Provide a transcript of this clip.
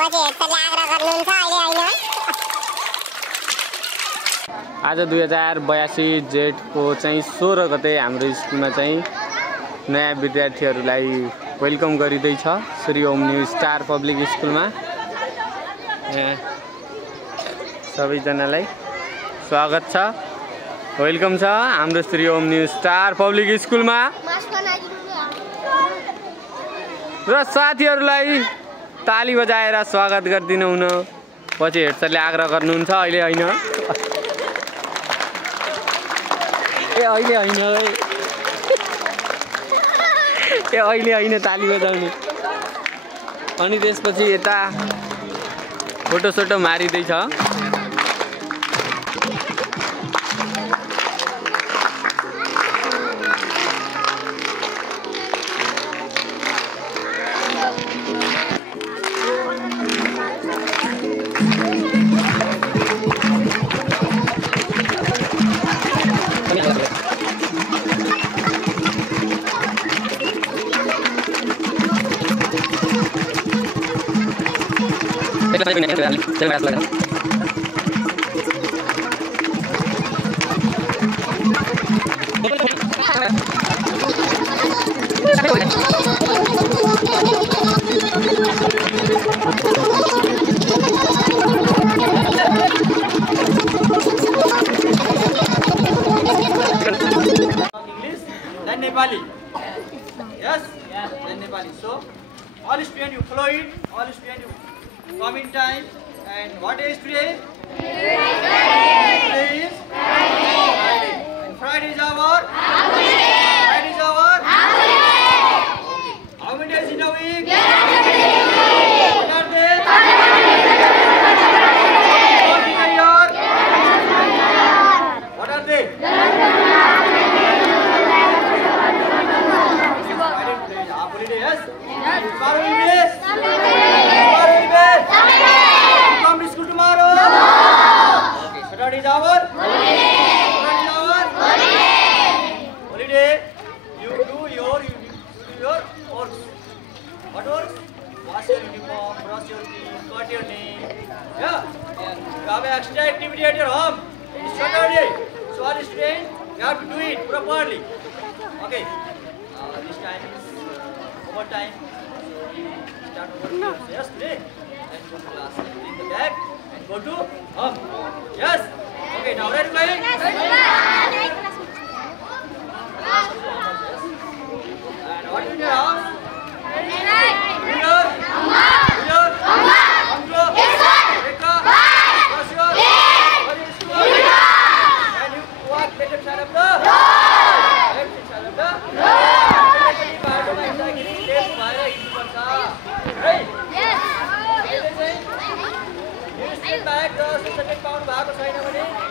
आज 2082 जेठको चाहिँ 16 गते हाम्रो स्कुलमा चाहिँ नयाँ विद्यार्थीहरूलाई वेलकम गरिँदैछ Shri Om new star public स्कुलमा। सबैजनालाई स्वागत छ, वेलकम छ हाम्रो Shri Om new star public स्कुलमा। र साथीहरूलाई ताली बजाएर स्वागत गरिदिनु हुन पछि हेड सरले आग्रह गर्नुहुन्छ। अहिले होइन, अहिले होइन ताली बजाउने। अनि त्यसपछि यता फोटोसोटो मारिँदैछ। Nepali. Yes? Then Nepali. So, all students you follow it, all students you come in time. And what day is today? Today is Friday. And Friday is our? Friday is our? Okay. How many days in a week? What are they? What in a year? What are they? Yes? Tomorrow is come to school tomorrow? No. Okay. Saturday is our? Holiday. You do your works. What works? Wash your uniform, brush your teeth, cut your nail. Yeah? You have an extra activity at your home. It's Saturday. So all students, you have to do it properly. Okay. This time is over time. Start over yes, today. And go to class. Bring the bag and go to home. Yes? Okay, now where are you going? And what is your house? Back the second pound back of China money.